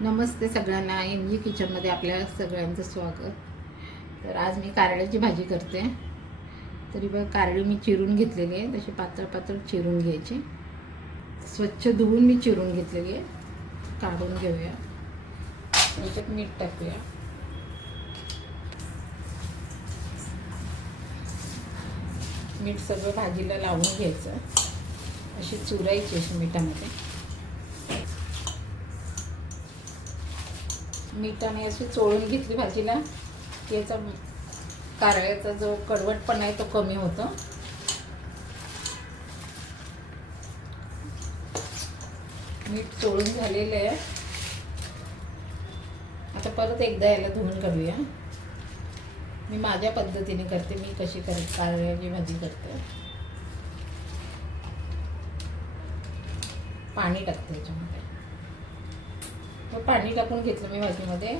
नमस्ते सगळ्यांना. M G किचनमध्ये आपल्या सगळ्यांचं स्वागत. तर आज मी कारळ्याची भाजी करते. तरी बघ कारली मी चिरून घेतलेली आहे. तशी पातळ पातळ चिरून घ्यायची. स्वच्छ धुवून मी चिरून घेतलेली आहे. काढून घेऊया. याच्यात मीठ टाकूया. मीठ सगळं भाजीला लावून घ्यायचं. अशी चुरायची अशी मिठामध्ये. मिठाने अशी चोळून घेतली भाजीला. की याचा कारळ्याचा जो कडवटपणा आहे तो कमी होतो. मीठ चोळून झालेलं आहे. आता परत एकदा याला धुवून काढूया मी माझ्या पद्धतीने करते. मी कशी कर कारळ्याची भाजी करते. पाणी टाकते याच्यामध्ये. मग पाणी टाकून घेतलं मी भाजीमध्ये.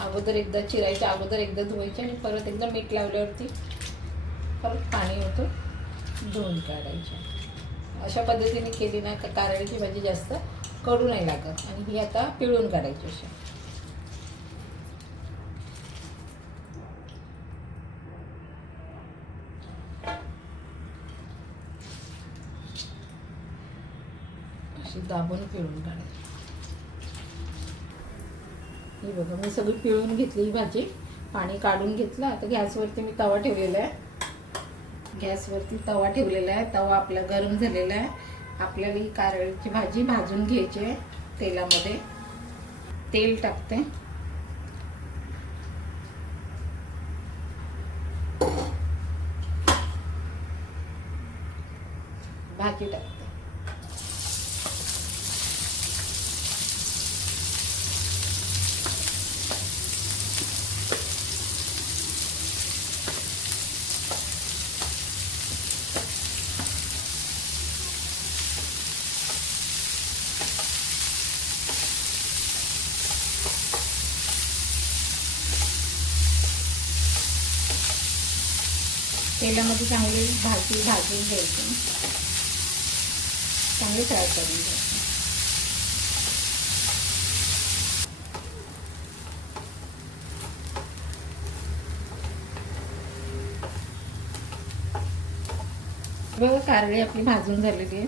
अगोदर एकदा चिरायच्या अगोदर एकदा धुवायचे आणि परत एकदा मीठ लावल्यावरती परत पाणी होतं धुवून काढायचे. अशा पद्धतीने केली ना का कारळ्याची भाजी जास्त कडू नाही लागत आणि ही आता पिळून काढायची अशी. अशी दाबून पिळून काढायची. ही बघा मी सगळी पिळून घेतली ही भाजी. पाणी काढून घेतलं. आता गॅसवरती मी तवा ठेवलेला आहे. गॅसवरती तवा ठेवलेला आहे. तवा आपला गरम झालेला आहे. आपल्याला ही कारळीची भाजी भाजून घ्यायची आहे तेलामध्ये. तेल टाकते. भाजी टाकते. तेलामध्ये चांगली भाजी भाजून घ्यायची. चांगली फ्राय करून घ्यायची. बघा कारली आपली भाजून झालेली आहे.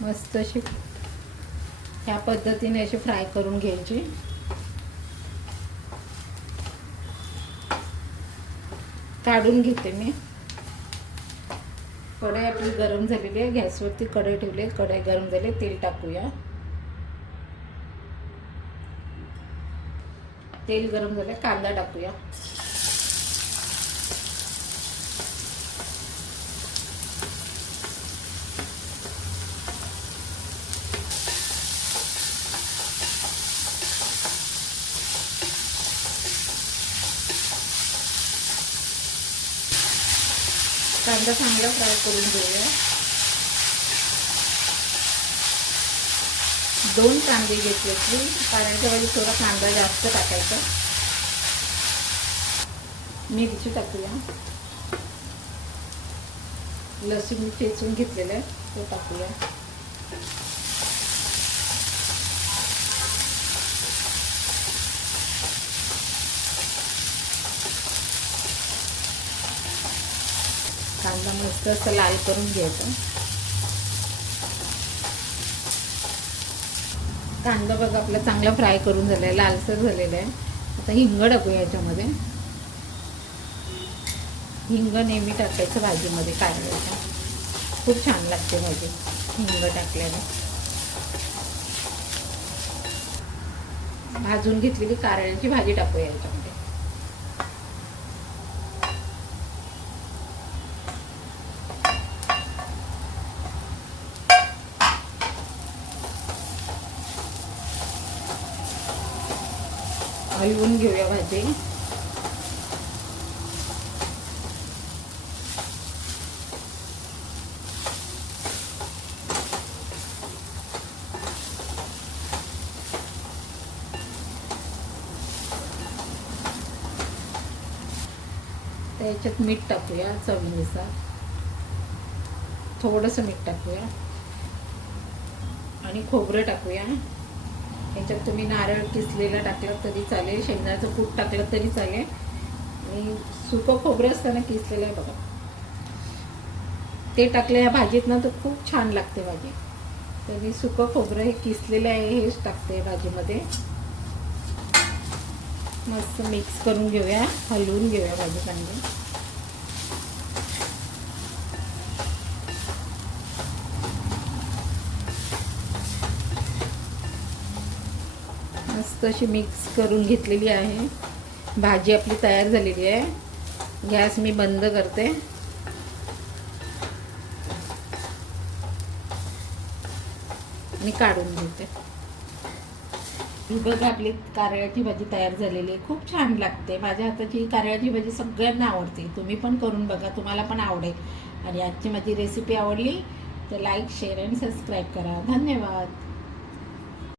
मस्त अशी ह्या पद्धतीने अशी फ्राय करून घ्यायची. काढून घेते मी. कढई आपली गरम झालेली आहे. गॅसवरती कढई ठेवली आहे. कढई गरम झाली तेल टाकूया. तेल गरम झालं. कांदा टाकूया. कांदा चांगला फ्राय करून घेऊया. दोन कांदे घेतले की पाण्याच्या वेळी थोडा कांदा जास्त टाकायचा. मिरची टाकूया. लसूण ठेचून घेतलेलं आहे तो टाकूया. कांदा मस्त असं लाल करून घ्यायचा. कांदा बघा आपला चांगला फ्राय करून झाला आहे लालसर झालेला आहे. आता हिंग टाकूया याच्यामध्ये. हिंग नेहमी टाकायचं भाजीमध्ये कारल्याच्या खूप छान लागते भाजी हिंग टाकल्याने. भाजून घेतलेली कारळ्याची भाजी टाकूया याच्यामध्ये. हलवून घेऊया भाजी. त्याच्यात मीठ टाकूया चवीनुसार. थोडंसं मीठ टाकूया. आणि खोबरं टाकूया. याच्यात तुम्ही नारळ किसलेला टाकलं तरी चालेल शेंगदाचं कूट टाकलं तरी चालेल. आणि सुकं खोबरं असतं ना किसलेलं आहे बघा. ते टाकलं ह्या भाजीत ना तर खूप छान लागते भाजी. तर मी सुकं खोबरं हे किसलेलं आहे हेच टाकते भाजीमध्ये. मस्त मिक्स करून घेऊया हलवून घेऊया भाजी चांगली. मस्त अशी मिक्स करून घेतलेली आहे. भाजी आपली तयार झालेली आहे. गॅस मी बंद करते. आणि काढून घेते. ही बघा आपली कारळ्याची भाजी तयार झालेली आहे. खूप छान लागते. माझ्या हाताची कारळ्याची भाजी सगळ्यांना आवडते. तुम्ही पण करून बघा. तुम्हाला पण आवडेल. आणि आजची माझी रेसिपी आवडली तर लाईक शेअर आणि सबस्क्राईब करा. धन्यवाद.